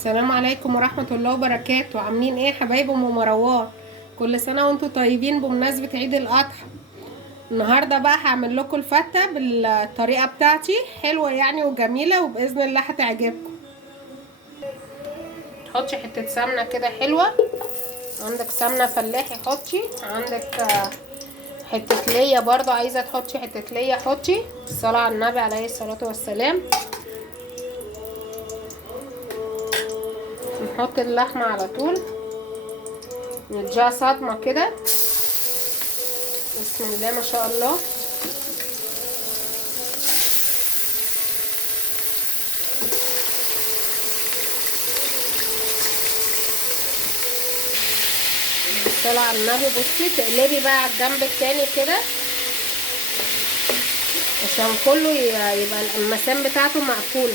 السلام عليكم ورحمة الله وبركاته. عاملين ايه حبايب ام مروان؟ كل سنة وانتم طيبين بمناسبة عيد الاضحى. النهاردة بقى هعمل لكم الفتة بالطريقة بتاعتي، حلوة يعني وجميلة وبإذن الله هتعجبكم. حطي حتة سمنة كده حلوة، عندك سمنة فلاحي حطي، عندك حتة ليا برضو عايزة تحطي حتة ليا حطي. الصلاة على النبي عليه الصلاة والسلام. نحط اللحمة على طول، نديها صدمة كده. بسم الله ما شاء الله. الصلاة على النبي. بصي تقلبي بقى على الجنب التاني كده عشان كله يبقى المسام بتاعته مقفولة.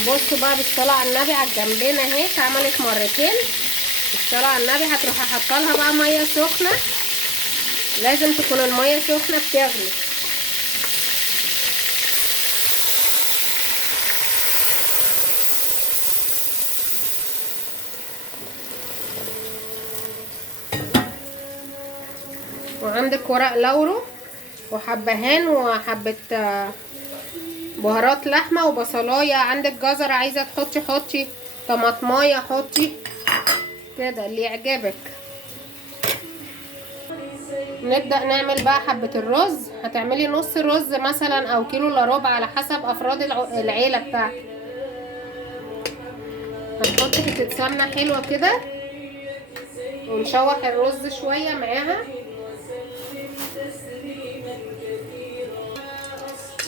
بصوا بقى بالصلاة على النبي على الجنبين اهي اتعملت مرتين. بالصلاة على النبي هتروحي حاطالها بقى مية سخنة، لازم تكون المية سخنة بتغلي. وعندك ورق لورو وحبهان وحبة بهارات لحمة وبصلاية، عندك جزر عايزة تحطي حطي، طماطمايه حطي كده اللي يعجبك. نبدأ نعمل بقى حبة الرز. هتعملي نص رز مثلا او كيلو الا ربع على حسب افراد العيلة بتاعتك. هنحط حتة سمنة حلوة كده ونشوح الرز شوية معاها.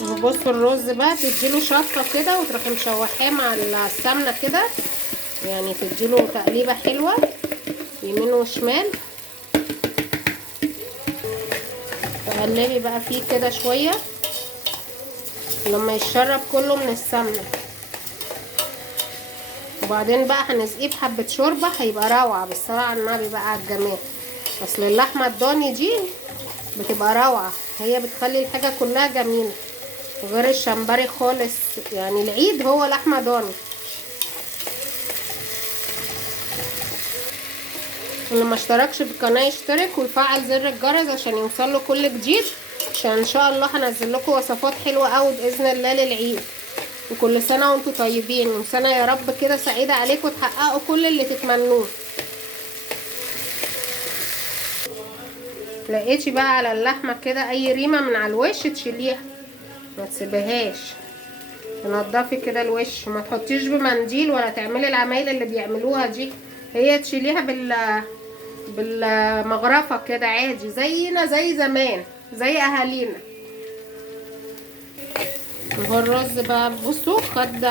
وبصوا الرز بقى تديله شطة كده وتروحي مشوحاه مع السمنة كده، يعني تديله تقليبة حلوة يمين وشمال. تقلبي بقى فيه كده شوية لما يشرب كله من السمنة. وبعدين بقى هنسقيه بحبة شوربة هيبقى روعة. بالصلاة على النبي بقى على الجمال. اصل اللحمة الضاني دي بتبقى روعة، هي بتخلي الحاجة كلها جميلة غير الشمبري خالص. يعني العيد هو لحمة ضاني. اللي ما اشتركش في القناة يشترك ويفعل زر الجرس عشان يوصله كل جديد، عشان ان شاء الله هنزل لكم وصفات حلوة قوي باذن الله للعيد. وكل سنة وانتم طيبين، وسنة يا رب كده سعيدة عليكم وتحققوا كل اللي تتمنوه. لقيتي بقى على اللحمة كده اي ريمة من على الوش تشيليها، ما تسيبهاش. تنضفي كده الوش، ما تحطيش بمنديل ولا تعملي العمايل اللي بيعملوها دي. هي تشيليها بالمغرفة كده عادي زينا زي زمان زي اهالينا. اهو الرز بقى بصوا خد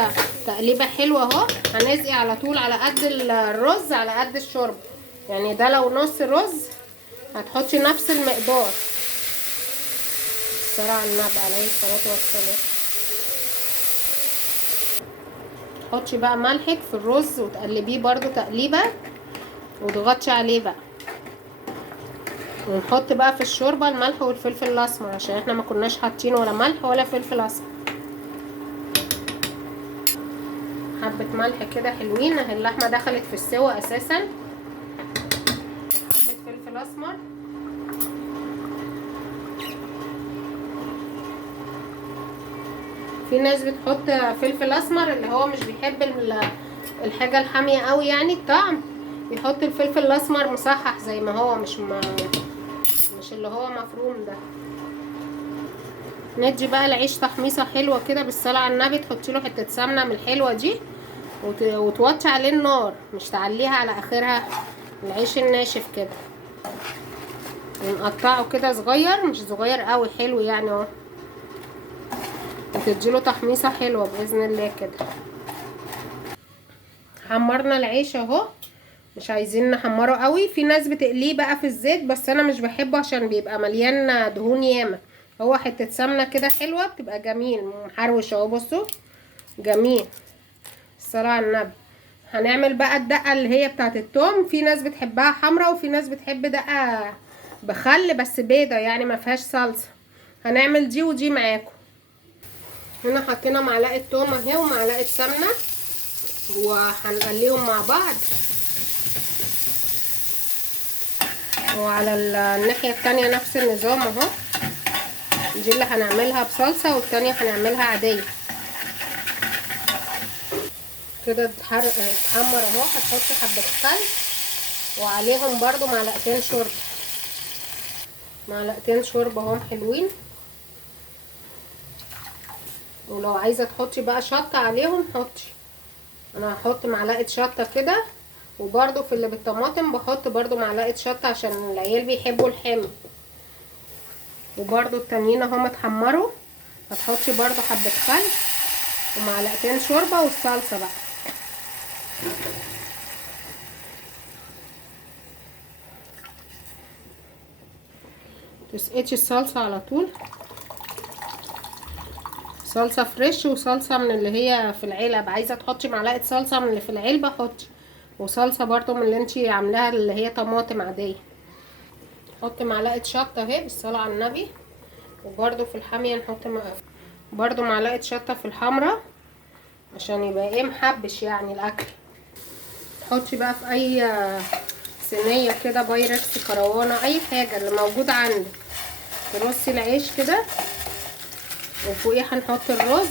تقليبه حلوه اهو. هنسقي على طول على قد الرز على قد الشرب، يعني ده لو نص رز هتحطي نفس المقدار. الصلاة على النبي عليه الصلاة والسلام. حطي بقى ملحك في الرز وتقلبيه برضو تقليبه وتغطي عليه بقى. ونحط بقى في الشوربه الملح والفلفل الاسمر عشان احنا ما كناش حاطين ولا ملح ولا فلفل اسمر. حبة ملح كده حلوين اهي. اللحمة دخلت في السوا اساسا. حبة فلفل اسمر. في ناس بتحط فلفل اسمر اللي هو مش بيحب الحاجة الحامية قوي يعني الطعم، بيحط الفلفل الاسمر مصحح زي ما هو، مش اللي هو مفروم ده. ندي بقى العيش تحميصة حلوة كده بالصلاة على النبي. تحطي له حتة سمنة من الحلوة دي وتوطي عليه النار، مش تعليها على اخرها. العيش الناشف كده ونقطعه كده صغير، مش صغير قوي، حلو يعني اهو. وتديله تحميصه حلوه باذن الله كده. حمرنا العيش اهو، مش عايزين نحمره قوي. في ناس بتقليه بقى في الزيت بس انا مش بحبه عشان بيبقى مليان دهون ياما. هو حته سمنه كده حلوه بتبقى جميل محروش اهو. بصوا جميل. بالصلاة على النبي. هنعمل بقى الدقة اللي هي بتاعت التوم. في ناس بتحبها حمرا وفي ناس بتحب دقة بخل بس بيضة يعني ما فيهاش صلصة. هنعمل دي ودي معاكم. هنا حطينا معلقة توم اهي ومعلقة سمنة وهنقليهم مع بعض. وعلى الناحية التانية نفس النظام اهو. دي اللي هنعملها بصلصة والتانية هنعملها عادية كده. اتحمر اهو. هتحط حبة خل وعليهم برضو معلقتين شوربة. معلقتين شوربة اهم حلوين. ولو عايزة تحطي بقى شطة عليهم حطي. انا هحط معلقة شطة كده. وبرضو في اللي بالطماطم بحط برضو معلقة شطة عشان العيال بيحبوا الحمض. وبرضو التانيين اهم اتحمروا. هتحطي برضو حبة خل ومعلقتين شوربة والصلصة بقى. تسقطي الصلصة على طول. صلصة فريش وصلصة من اللي هي في العلب. عايزة تحطي معلقة صلصة من اللي في العلبة حطي. وصلصة برضو من اللي انتي عاملاها اللي هي طماطم عادية. حطي معلقة شطة اهي بالصلاة على النبي. وبرضو في الحامية نحط برضو معلقة شطة في الحمرة عشان يبقى ايه محبش يعني الاكل. تحطي بقى في اي صينية كده بايركس كروانة اي حاجة اللي موجودة عندك. ترصي العيش كده وفوقيه هنحط الرز.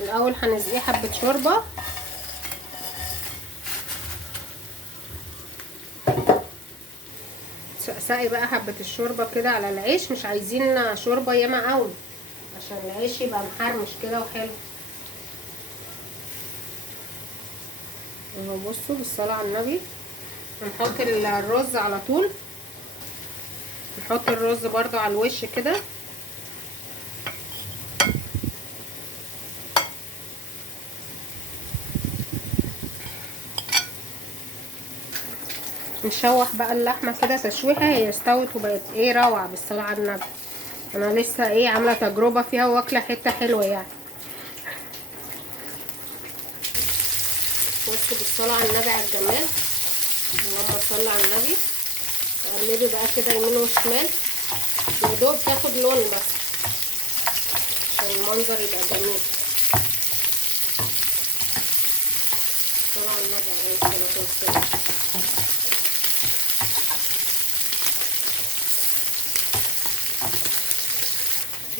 الاول هنسقيه حبة شوربة. سقي بقى حبة الشوربة كده على العيش. مش عايزين شوربة ياما قوي عشان العيش يبقى محرمش كده وحلو اهو. بصوا بالصلاة على النبي. هنحط الرز على طول. نحط الرز برضو على الوش كده. نشوح بقى اللحمة كده تشويحة. هي استوت وبقت ايه روعة بالصلاة على النبي. انا لسه ايه عاملة تجربة فيها واكلة حتة حلوة يعني. بصوا بالصلاة على النبي على الجمال. اللهم صل على النبي. قلبي بقى كده يمين وشمال يا دوب تاخد لون بس عشان المنظر يبقى جميل. صلى على النبي عليه الصلاة والسلام.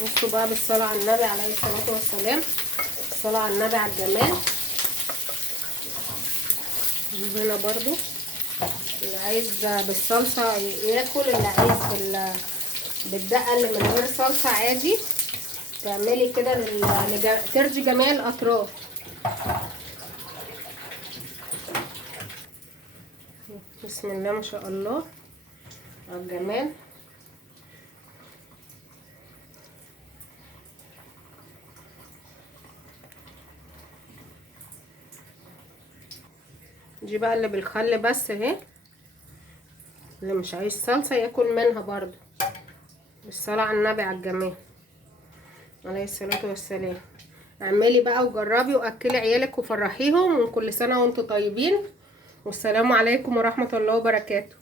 بصوا بقى بالصلاة على النبي عليه الصلاة والسلام. الصلاة على النبي على الجمال. هنا برضو اللي عايز بالصلصة ياكل. اللي عايز بالدقة اللي من غير صلصة عادي. تعملي كده ترضي جميع الأطراف. بسم الله ما شاء الله على الجمال. دي بقى اللي بالخل بس اهي. اللي مش عايز صلصة ياكل منها برضو. بالصلاة على النبي على الجمال عليه الصلاة والسلام. اعملي بقى وجربي واكلي عيالك وفرحيهم. وكل سنة وانتم طيبين. والسلام عليكم ورحمة الله وبركاته.